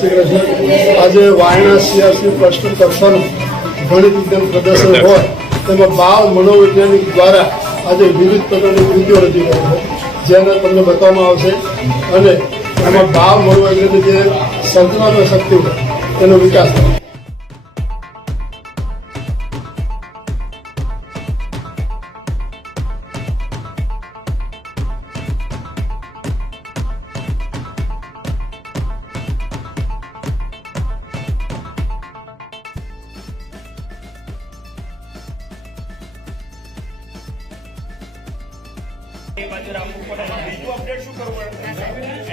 શ્રી કૃષ્ણ। આજે વાયણા CRC trust તરફનું ગણિત વિજ્ઞાન પ્રદર્શન હોય તેમાં બાળ મનોવૈજ્ઞાનિક દ્વારા આજે વિવિધ પ્રકારની કૃતિઓ રજૂ કરી છે, જેને તમને બતાવવામાં આવશે અને એમાં બાળ મનોવૈજ્ઞાનિક જે સર્જનાત્મક શક્તિ હોય એનો વિકાસ થાય। બાજુ રાખવું પડે બીજું અપડેટ શું કરવું પડે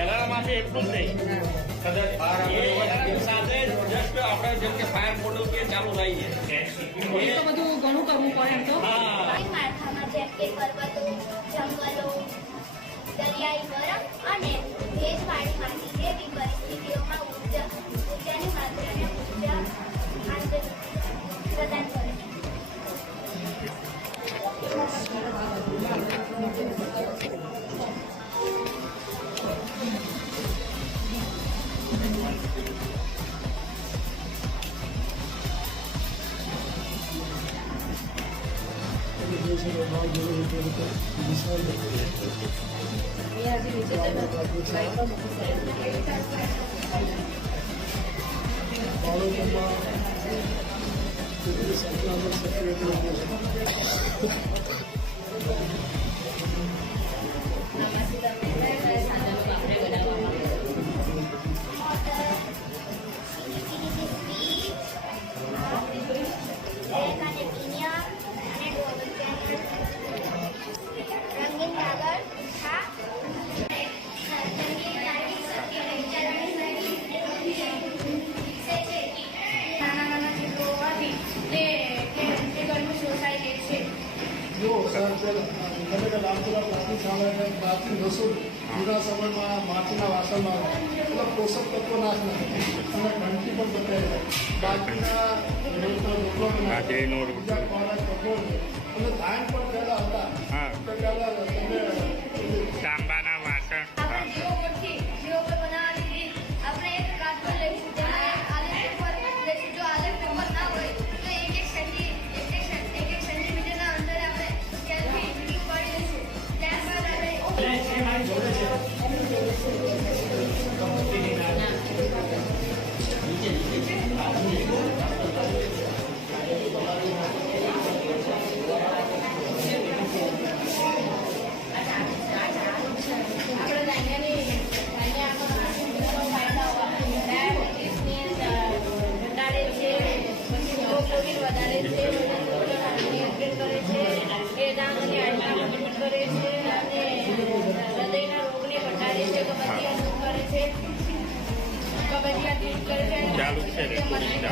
એલાર્મ માટે એટલું જ નહીં કદાચ સાથે જસ્ટ આપણે જેમ કે ફાયર મોડલ કે ચાલુ રહીએ તો બધું ઘણું કરવું પડે એમ તો માળખામાં જેમ કે પર્વતો, જંગલો, દરિયાઈ બરફ અને ભેજવાળી માટી જેવી પરિસ્થિતિઓમાં ઊર્જાની માત્રાને ઊર્જા પ્રદાન કરે છે। પ્રાચીન રસોઈ જૂના સમયમાં માટીના વાસણમાં એના પોષક તત્વો નાશ નથી અને ઘંટી પણ બતાવી બાકીના બાજરીનો બીજા ખોરાક કઠોળ અને ધાન પણ પહેલા હતા પહેલા તમે તાંબાના વાસણ આપણે જીવો પર બનાવવાની રીત આપણે એક કાર્ડ લઈશું જેમાં આલેખ પર લઈશું। જો આલેખ નંબર ના હોય તો એક સેન્ટીમીટરના અંતરે આપણે સ્કેલથી રીડિંગ પાડી લઈશું। ત્યારબાદ આપણે ચાલુ છે રેકોર્ડિંગ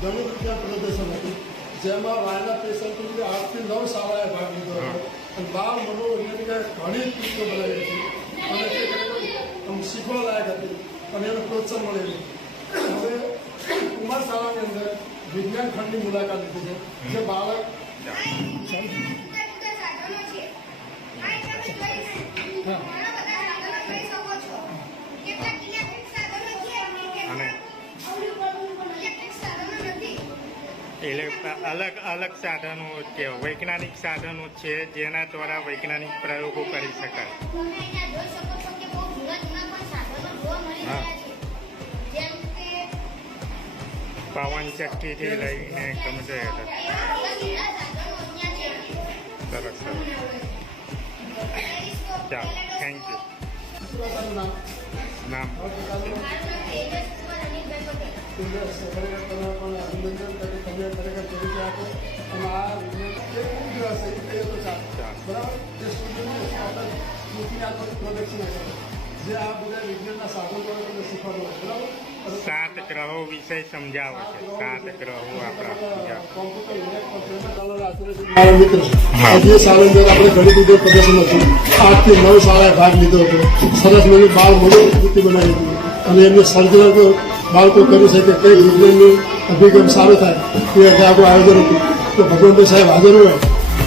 ગણિત વિજ્ઞાન પ્રદર્શન હતું, જેમાં વાયના પેશન્ટની 8 થી 9 શાળાએ ભાગ લીધો હતો અને બાળ મનોવૈજ્ઞાનિકે ઘણી કૃતિઓ બનાવી હતી અને તે આમ શીખવા લાયક હતી અને એને પ્રોત્સાહન મળેલું। હવે કુમાર શાળાની અંદર વિજ્ઞાન ખંડની મુલાકાત લીધી છે, જે બાળક અલગ અલગ સાધનો છે, વૈજ્ઞાનિક સાધનો છે જેના દ્વારા વૈજ્ઞાનિક પ્રયોગો કરી શકાય। પવન ચક્કીથી લઈને ગમે તે સરસ સરસ ચાલો થેન્ક યુ। નામ અભિનંદન તમે ખરેખર તરીકે આપો અને આ વિજ્ઞાન હશે એ તો ચાલે બરાબર। જે સૂર્યની પૃથ્વી આત્મક પ્રોડક્શન હશે જે આ બધા વિજ્ઞાનના સાધનો દ્વારા તમને શીખવાનું હોય બરાબર। સાત ગ્રહો વિશે સમજાવે છે. સાત ગ્રહો આપણા મારા મિત્ર આજે સાલની અંદર આપણે ઘણી બધી પ્રદર્શન હતું 8 થી 9 શાળાએ ભાગ લીધો હતો. સરસ મજાની બાળ મનોવૃત્તિ બનાવી હતી અને એમને સર્જનાત્મક બાળકો કરી શકે કઈ વિજ્ઞાનનું અભિગમ સારો થાય તે આજે આપણું આયોજન હતું. તો ભગવંતભાઈ સાહેબ હાજર હોય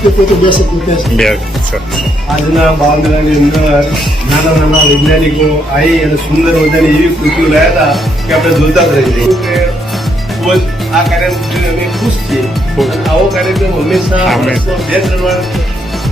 તે પોતે બે શબ્દ કહેશે. બે સરસ. આજના બાળમેળાની અંદર નાના નાના વૈજ્ઞાનિકો આવી અને સુંદર મજાની એવી કૃતિઓ લાવ્યા હતા કે આપણે જોતા જ રહી જઈએ. કે ખૂબ જ આ કાર્યક્રમથી અમે ખુશ છીએ. અને આવો કાર્યક્રમ હંમેશા વર્ષમાં 2-3 વાર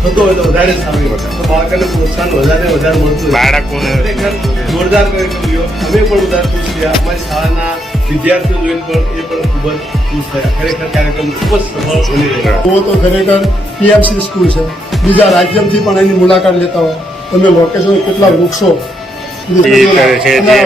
થતો હોય તો વધારે સારું હોય. તો બાળકોને પ્રોત્સાહન વધારે મળતું હોય. બાળકોને ખરેખર જોરદાર કાર્યક્રમ રહ્યો. અમે પણ બધા ખુશ થયા. અમારી શાળાના વિદ્યાર્થીઓ જોઈને પણ એ પણ ખૂબ જ ખુશ થયા. ખરેખર કાર્યક્રમ ખૂબ જ સફળ બની રહ્યો. તો ખરેખર પીએમસી સ્કૂલ છે. બીજા રાજ્યથી પણ એની મુલાકાત લેતા હોય તમે લોકેશન કેટલા વૃક્ષો એ કરે છે જે